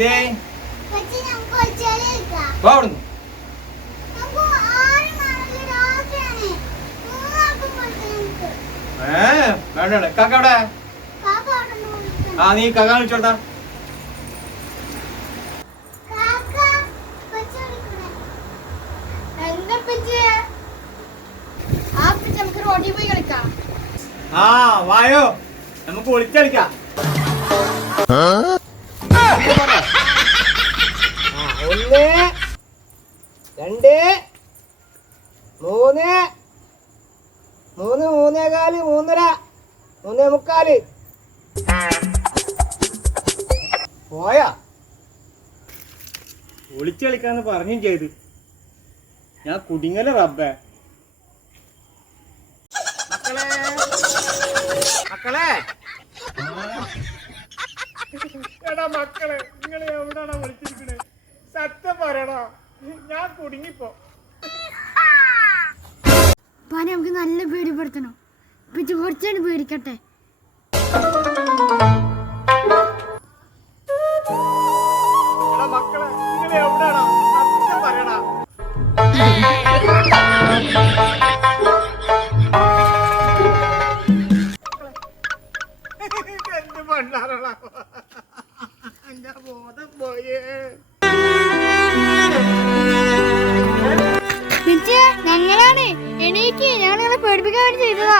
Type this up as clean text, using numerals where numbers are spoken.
എന്തേ അവിടുന്ന് വേണ്ട കാക്ക അവിടെ ആ നീ കാക്ക വിളിച്ചോട്ടാ ആ വായോ നമുക്ക് ഒളിച്ചടിക്കാം. 1 2 3 3 3 3:15 3:45 പോയാ ഒളിച്ചളിക്കാന്ന് പറഞ്ഞും ചെയ്ത് ഞാൻ കുടുങ്ങല റബ്ബേ. മക്കളെ എടാ മക്കളെ നിങ്ങൾ എവിടാണോ വിളിച്ചിരിക്കണേ? സത്യം പറയടാ, ഞാൻ കുടുങ്ങിപ്പോ. നമുക്ക് നല്ല പേടിപ്പെടുത്തണം. കുറച്ചാണ് പേടിക്കട്ടെ. മക്കളെ നിങ്ങൾ എവിടാണോ? സത്യം പറയടാ. എന്ത് പണ്ടാറടാ, എന്റെ ബോധം പോയേ. ഞങ്ങളാണ് എണീക്ക്, ഞങ്ങളെ പേടിപ്പിക്കാൻ വേണ്ടി ചെയ്തതാ.